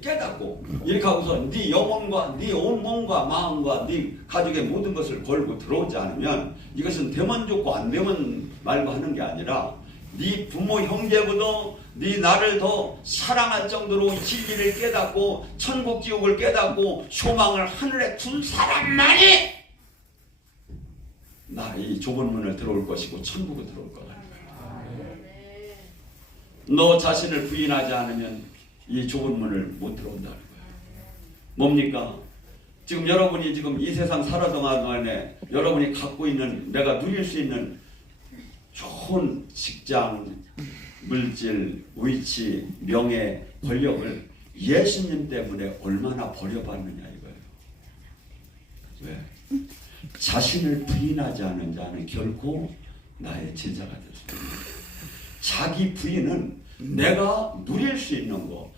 깨닫고 이렇게 하고서 네 영혼과 네 온 몸과 마음과 네 가족의 모든 것을 걸고 들어오지 않으면 이것은 되면 좋고 안 되면 말고 하는 게 아니라 네 부모 형제보다 네 나를 더 사랑할 정도로 진리를 깨닫고 천국 지옥을 깨닫고 소망을 하늘에 둔 사람만이 나 이 좁은 문을 들어올 것이고 천국을 들어올 거다. 너 자신을 부인하지 않으면 이 좁은 문을 못 들어온다는 거야. 뭡니까? 지금 여러분이 지금 이 세상 살아동안 안에 여러분이 갖고 있는 내가 누릴 수 있는 좋은 직장, 물질, 위치, 명예, 권력을 예수님 때문에 얼마나 버려봤느냐 이거예요. 왜? 자신을 부인하지 않은 자는 결코 나의 제자가 될수 없다. 자기 부인은 내가 누릴 수 있는 거,